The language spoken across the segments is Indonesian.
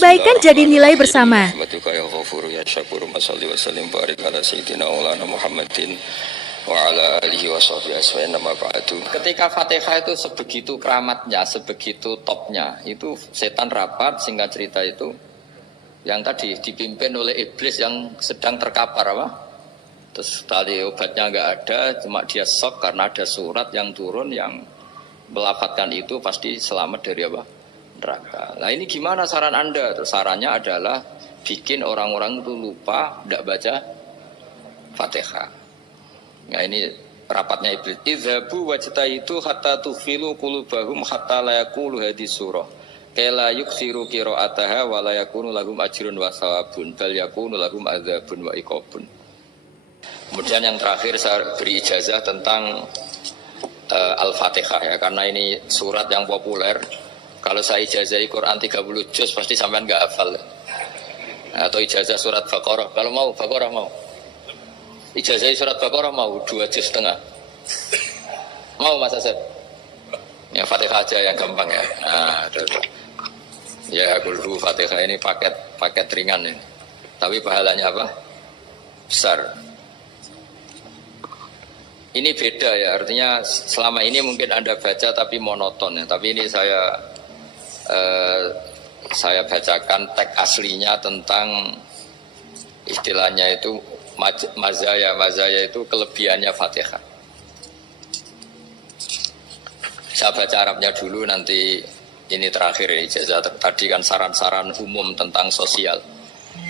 Kebaikan jadi nilai bersama. Ketika Fatihah itu sebegitu keramatnya, sebegitu topnya, itu setan rapat, singkat cerita itu yang tadi dipimpin oleh iblis yang sedang terkapar apa? Terus tali obatnya nggak ada, cuma dia shock karena ada surat yang turun yang melafatkan itu pasti selamat dari apa? Neraka. Nah ini gimana saran Anda? Terus sarannya adalah bikin orang-orang itu lupa tidak baca Fatihah. Nah ini rapatnya iblis. Idzabu wajtaitu hatta tufilu qulubahum hatta la yaqulu hadis surah. Kala yuksiru qiraataha wa la yakunu lahum ajrun wa thawabun bal yakunu lahum adzabun wa iqabun. Kemudian yang terakhir saya beri ijazah tentang Al-Fatihah ya, karena ini surat yang populer. Kalau saya ijazahi Quran 30 juz pasti sampean enggak hafal. Atau ijazah surat Baqarah. Kalau mau Baqarah mau. Ijazahi surat Baqarah mau 2 juz setengah. Mau Mas Asep? Ya Fatihah aja yang gampang ya. Nah, ya kulhu Fatihah ini paket ringan ini. Tapi pahalanya apa? Besar. Ini beda ya, artinya selama ini mungkin Anda baca tapi monoton ya. Tapi ini saya bacakan teks aslinya tentang istilahnya itu mazaya itu kelebihannya Fatihah. Saya baca Arabnya dulu, nanti ini terakhir ijazah tadi kan saran-saran umum tentang sosial.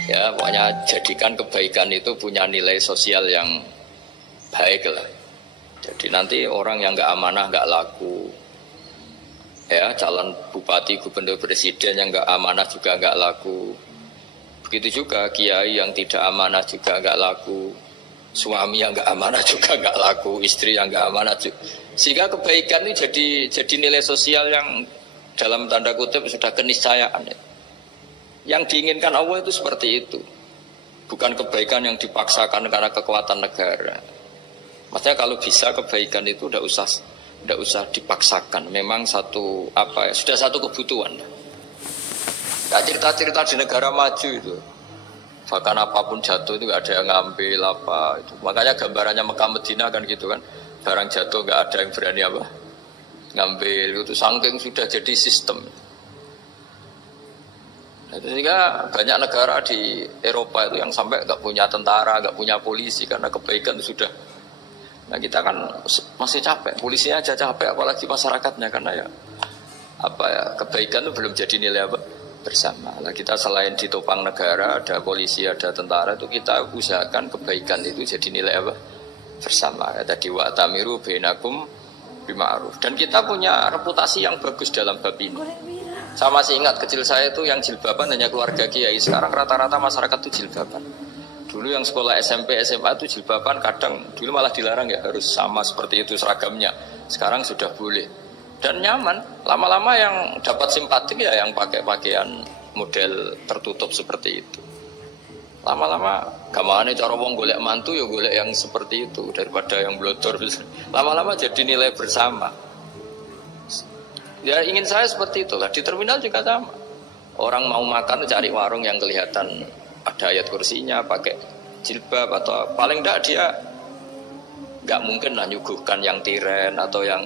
Ya, pokoknya jadikan kebaikan itu punya nilai sosial yang baik lah. Jadi nanti orang yang nggak amanah nggak laku. Ya, calon bupati, gubernur, presiden yang nggak amanah juga nggak laku. Begitu juga kiai yang tidak amanah juga nggak laku. Suami yang nggak amanah juga nggak laku. Istri yang nggak amanah juga. Sehingga kebaikan ini jadi nilai sosial yang dalam tanda kutip sudah keniscayaan. Yang diinginkan Allah itu seperti itu. Bukan kebaikan yang dipaksakan karena kekuatan negara. Maksudnya kalau bisa kebaikan itu tidak usah dipaksakan. Memang sudah satu kebutuhan. Gak cerita-cerita di negara maju itu. Bahkan apapun jatuh itu gak ada yang ngambil apa itu. Makanya gambarannya Mekah Medina kan gitu kan. Barang jatuh gak ada yang berani apa ngambil itu, saking sudah jadi sistem. Nah, sehingga banyak negara di Eropa itu yang sampai gak punya tentara, gak punya polisi karena kebaikan itu sudah. Nah kita kan masih capek, polisinya aja capek, apalagi masyarakatnya karena kebaikan itu belum jadi nilai bersama. Nah kita selain ditopang negara, ada polisi, ada tentara, itu kita usahakan kebaikan itu jadi nilai bersama. Tadi wa tamiru bainakum bima'ruf. Dan kita punya reputasi yang bagus dalam bab ini. Saya masih ingat kecil saya itu yang jilbaban hanya keluarga kiai. Sekarang rata-rata masyarakat itu jilbaban. Dulu yang sekolah SMP, SMA itu jilbaban kadang dulu malah dilarang ya, harus sama seperti itu seragamnya. Sekarang sudah boleh dan nyaman. Lama-lama yang dapat simpatik ya yang pakai pakaian model tertutup seperti itu. Lama-lama gamane cara wong golek mantu ya golek yang seperti itu daripada yang blodor. Lama-lama jadi nilai bersama. Ya ingin saya seperti itulah. Di terminal juga sama. Orang mau makan cari warung yang kelihatan ada ayat kursinya, pakai jilbab atau paling enggak dia enggak mungkin lah nyuguhkan yang tiren atau yang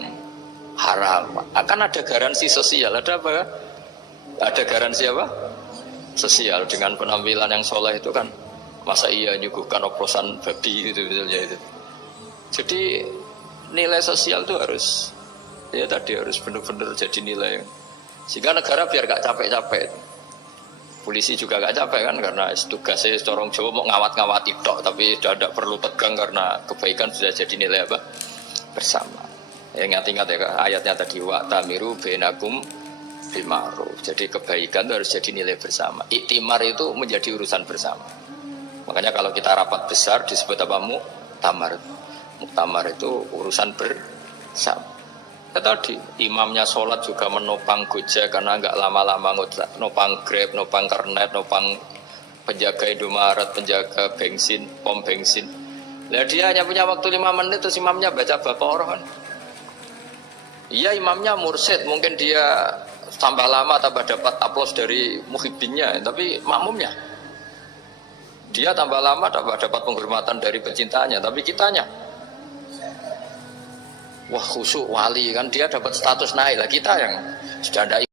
haram. Akan ada garansi sosial, ada apa? Ada garansi apa? Sosial dengan penampilan yang soleh itu kan. Masa iya nyuguhkan oplosan babi gitu misalnya itu. Jadi nilai sosial itu harus benar-benar jadi nilai. Sehingga negara biar gak capek-capek. Polisi juga gak capek kan karena tugasnya corong Jawa mau ngawat-ngawati tok, tapi sudah tidak perlu tegang karena kebaikan sudah jadi nilai bersama. Ingat-ingat ya ayatnya tadi wa tamiru bainakum bima'ruf. Jadi kebaikan itu harus jadi nilai bersama. Iktimar itu menjadi urusan bersama. Makanya kalau kita rapat besar disebut apa? Muktamar. Muktamar itu urusan bersama. Tadi imamnya sholat juga menopang Gojek karena nggak lama-lama nopang Grab, nopang Kernet, nopang penjaga Indomaret, penjaga bensin, pom bensin. Nah dia hanya punya waktu 5 menit terus imamnya baca Baqarah kan. Iya imamnya mursyid, mungkin dia tambah lama tambah dapat aplaus dari muhibbinnya, tapi makmumnya. Dia tambah lama tambah dapat penghormatan dari pecintanya, tapi kitanya wah khusyuk wali kan dia dapat status naik lah, kita yang sudah tidak